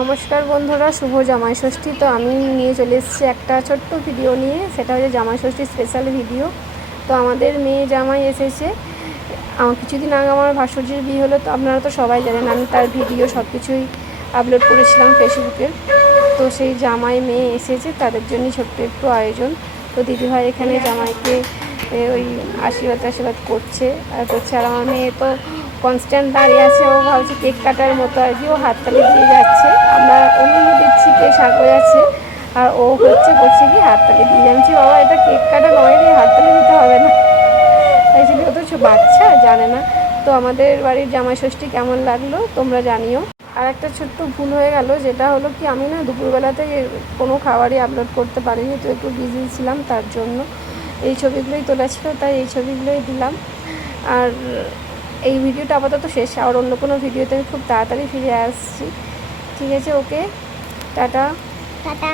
নমস্কার বন্ধুরা, শুভ জামাই ষষ্ঠী। তো আমি নিয়ে চলে এসেছি একটা ছোট্ট ভিডিও নিয়ে, সেটা হচ্ছে জামাই ষষ্ঠী স্পেশাল ভিডিও। তো আমাদের মেয়ে জামাই এসেছে। কিছুদিন আগে আমার ভাসুরজির বিয়ে হলো, তো আপনারা তো সবাই জানেন, আমি তার ভিডিও সব কিছুই আপলোড করেছিলাম ফেসবুকে। তো সেই জামাই মেয়ে এসেছে, তাদের জন্যই ছোট্ট একটু আয়োজন। তো দিদিভাই এখানে জামাইকে ওই আশীর্বাদ করছে আর আমার মেয়ে তো কনস্ট্যান্ট দাঁড়িয়ে আছে। ও ভাবছে কেক কাটার মতো আর কি, ও হাততালি দিয়ে যাচ্ছে, আমরা অনুমতি দিচ্ছি, কেক সাগরে আছে আর ও করছে কি হাততালি দিয়ে যাচ্ছি। বাবা, এটা কেক কাটা নয় রে, হাততালি দিতে হবে না। অ্যাকচুয়ালি ও তো বাচ্চা, জানে না। তো আমাদের বাড়ির জামাই ষষ্ঠী কেমন লাগলো তোমরা জানিও। আর একটা ছোট্ট ভুল হয়ে গেল, যেটা হলো কি, আমি না দুপুরবেলাতে কোনো খাবারই আপলোড করতে পারিনি, তো একটু বিজি ছিলাম, তার জন্য এই ছবিগুলোই তোলা ছিল, তাই এই ছবিগুলোই দিলাম। আর এই ভিডিওটা আপাতত শেষ, আর অন্য কোনো ভিডিওতে আমি খুব তাড়াতাড়ি ফিরে আসছি। ঠিক আছে, ওকে, টাটা টাটা।